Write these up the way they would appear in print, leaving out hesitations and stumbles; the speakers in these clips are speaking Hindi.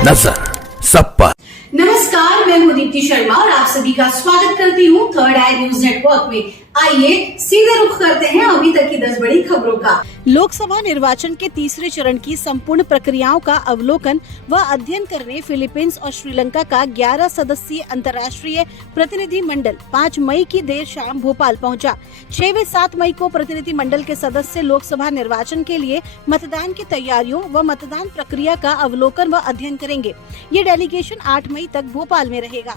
नजर सब पर। नमस्कार, मैं हूं दीप्ति शर्मा और आप सभी का स्वागत करती हूं थर्ड आई न्यूज नेटवर्क में। आइए सीधे रुख करते हैं अभी तक की 10 बड़ी खबरों का। लोकसभा निर्वाचन के तीसरे चरण की संपूर्ण प्रक्रियाओं का अवलोकन व अध्ययन करने फिलीपींस और श्रीलंका का 11 सदस्यीय अंतर्राष्ट्रीय प्रतिनिधि मंडल 5 मई की देर शाम भोपाल पहुंचा। 6 व 7 मई को प्रतिनिधि मंडल के सदस्य लोकसभा निर्वाचन के लिए मतदान की तैयारियों व मतदान प्रक्रिया का अवलोकन व अध्ययन करेंगे। ये डेलीगेशन 8 मई तक भोपाल में रहेगा।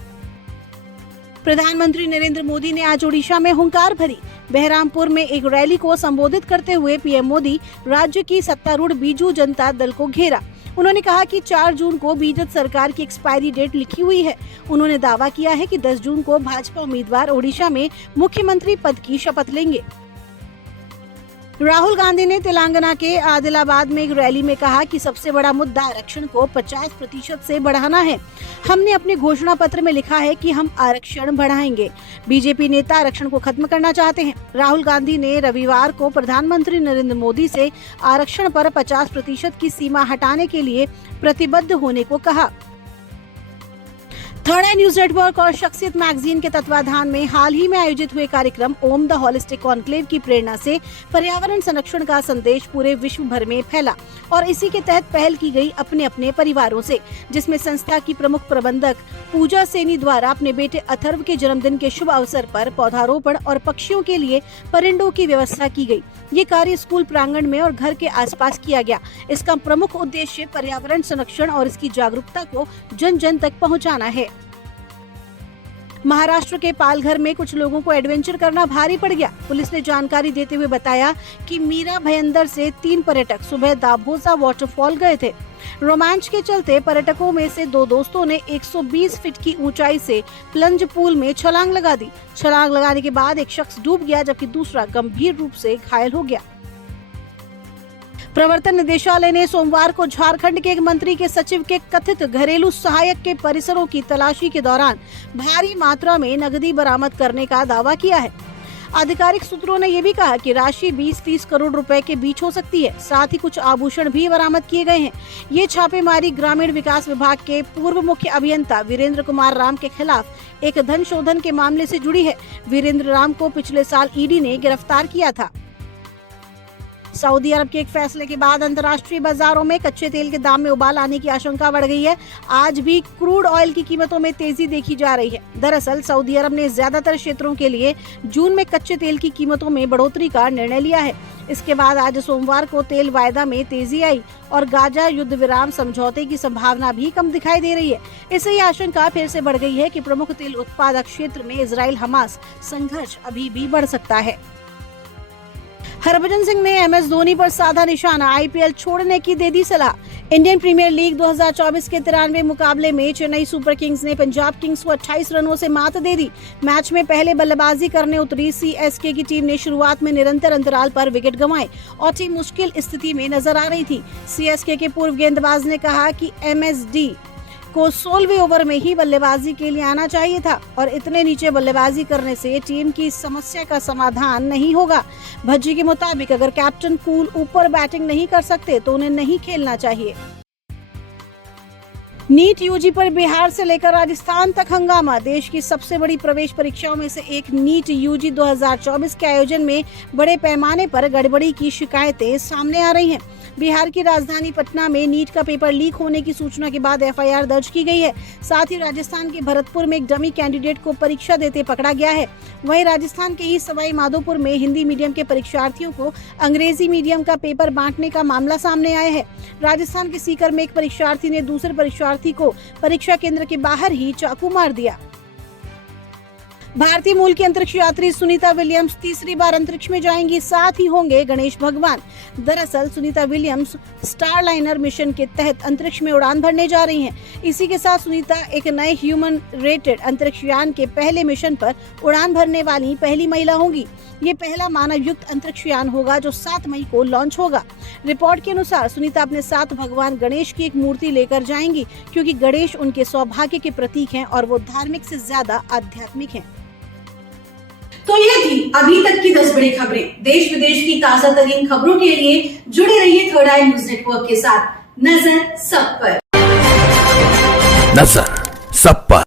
प्रधानमंत्री नरेंद्र मोदी ने आज ओडिशा में हुंकार भरी। बहरामपुर में एक रैली को संबोधित करते हुए पीएम मोदी राज्य की सत्तारूढ़ बीजू जनता दल को घेरा। उन्होंने कहा कि 4 जून को बीजेपी सरकार की एक्सपायरी डेट लिखी हुई है। उन्होंने दावा किया है कि 10 जून को भाजपा उम्मीदवार ओडिशा में मुख्यमंत्री पद की शपथ लेंगे। राहुल गांधी ने तेलंगाना के आदिलाबाद में एक रैली में कहा कि सबसे बड़ा मुद्दा आरक्षण को 50% से बढ़ाना है। हमने अपने घोषणा पत्र में लिखा है कि हम आरक्षण बढ़ाएंगे। बीजेपी नेता आरक्षण को खत्म करना चाहते हैं। राहुल गांधी ने रविवार को प्रधानमंत्री नरेंद्र मोदी से आरक्षण पर 50% की सीमा हटाने के लिए प्रतिबद्ध होने को कहा। थर्ड आई न्यूज नेटवर्क और शख्सियत मैगजीन के तत्वाधान में हाल ही में आयोजित हुए कार्यक्रम ओम द होलिस्टिक कॉन्क्लेव की प्रेरणा से पर्यावरण संरक्षण का संदेश पूरे विश्व भर में फैला और इसी के तहत पहल की गई अपने अपने परिवारों से, जिसमें संस्था की प्रमुख प्रबंधक पूजा सेनी द्वारा अपने बेटे अथर्व के जन्मदिन के शुभ अवसर पर पौधारोपण और पक्षियों के लिए परिंदों की व्यवस्था की गई। ये कार्य स्कूल प्रांगण में और घर के आसपास किया गया। इसका प्रमुख उद्देश्य पर्यावरण संरक्षण और इसकी जागरूकता को जन जन तक पहुंचाना है। महाराष्ट्र के पालघर में कुछ लोगों को एडवेंचर करना भारी पड़ गया। पुलिस ने जानकारी देते हुए बताया कि मीरा भयंदर से 3 पर्यटक सुबह दाभोसा वाटरफॉल गए थे। रोमांच के चलते पर्यटकों में से 2 दोस्तों ने 120 फीट की ऊंचाई से प्लंज पूल में छलांग लगा दी। छलांग लगाने के बाद एक शख्स डूब गया जबकि दूसरा गंभीर रूप से घायल हो गया। प्रवर्तन निदेशालय ने सोमवार को झारखंड के एक मंत्री के सचिव के कथित घरेलू सहायक के परिसरों की तलाशी के दौरान भारी मात्रा में नकदी बरामद करने का दावा किया है। आधिकारिक सूत्रों ने यह भी कहा कि राशि 20-30 करोड़ रुपए के बीच हो सकती है। साथ ही कुछ आभूषण भी बरामद किए गए हैं। ये छापेमारी ग्रामीण विकास विभाग के पूर्व मुख्य अभियंता वीरेंद्र कुमार राम के खिलाफ एक धन शोधन के मामले से जुड़ी है। वीरेंद्र राम को पिछले साल ईडी ने गिरफ्तार किया था। सऊदी अरब के एक फैसले के बाद अंतर्राष्ट्रीय बाजारों में कच्चे तेल के दाम में उबाल आने की आशंका बढ़ गई है। आज भी क्रूड ऑयल की कीमतों में तेजी देखी जा रही है। दरअसल सऊदी अरब ने ज्यादातर क्षेत्रों के लिए जून में कच्चे तेल की कीमतों में बढ़ोतरी का निर्णय लिया है। इसके बाद आज सोमवार को तेल वायदा में तेजी आई और गाजा युद्ध विराम समझौते की संभावना भी कम दिखाई दे रही है। इससे यह आशंका फिर से बढ़ गई है कि प्रमुख तेल उत्पादक क्षेत्र में इजराइल हमास संघर्ष अभी भी बढ़ सकता है। हरभजन सिंह ने MS धोनी पर साधा निशाना, IPL छोड़ने की दे दी सलाह। इंडियन प्रीमियर लीग 2024 के 93 मुकाबले में चेन्नई सुपर किंग्स ने पंजाब किंग्स को 28 रनों से मात दे दी। मैच में पहले बल्लेबाजी करने उतरी CSK की टीम ने शुरुआत में निरंतर अंतराल पर विकेट गंवाए और टीम मुश्किल स्थिति में नजर आ रही थी। CSK के पूर्व गेंदबाज ने कहा कि MSD को 16वें ओवर में ही बल्लेबाजी के लिए आना चाहिए था और इतने नीचे बल्लेबाजी करने से टीम की समस्या का समाधान नहीं होगा। भज्जी के मुताबिक अगर कैप्टन कूल ऊपर बैटिंग नहीं कर सकते तो उन्हें नहीं खेलना चाहिए। नीट यूजी पर बिहार से लेकर राजस्थान तक हंगामा। देश की सबसे बड़ी प्रवेश परीक्षाओं में से एक नीट यूजी 2024 के आयोजन में बड़े पैमाने पर गड़बड़ी की शिकायतें सामने आ रही हैं। बिहार की राजधानी पटना में नीट का पेपर लीक होने की सूचना के बाद FIR दर्ज की गई है। साथ ही राजस्थान के भरतपुर में एक डमी कैंडिडेट को परीक्षा देते पकड़ा गया है। वहीं राजस्थान के ही सवाई माधोपुर में हिंदी मीडियम के परीक्षार्थियों को अंग्रेजी मीडियम का पेपर बांटने का मामला सामने आया है। राजस्थान के सीकर में एक परीक्षार्थी ने दूसरे परीक्षार्थी को परीक्षा केंद्र के बाहर ही चाकू मार दिया। भारतीय मूल की अंतरिक्ष यात्री सुनीता विलियम्स तीसरी बार अंतरिक्ष में जाएंगी, साथ ही होंगे गणेश भगवान। दरअसल सुनीता विलियम्स स्टारलाइनर मिशन के तहत अंतरिक्ष में उड़ान भरने जा रही हैं। इसी के साथ सुनीता एक नए ह्यूमन रेटेड अंतरिक्ष यान के पहले मिशन पर उड़ान भरने वाली पहली महिला होंगी। ये पहला मानव युक्त अंतरिक्ष यान होगा जो 7 मई को लॉन्च होगा। रिपोर्ट के अनुसार सुनीता अपने साथ भगवान गणेश की एक मूर्ति लेकर जाएंगी, क्योंकि गणेश उनके सौभाग्य के प्रतीक हैं और वो धार्मिक से ज्यादा आध्यात्मिक हैं। तो ये थी अभी तक की 10 बड़ी खबरें। देश विदेश की ताजा तरीन खबरों के लिए जुड़े रहिए थर्ड आई न्यूज नेटवर्क के साथ। नजर सब पर। नजर सब पर।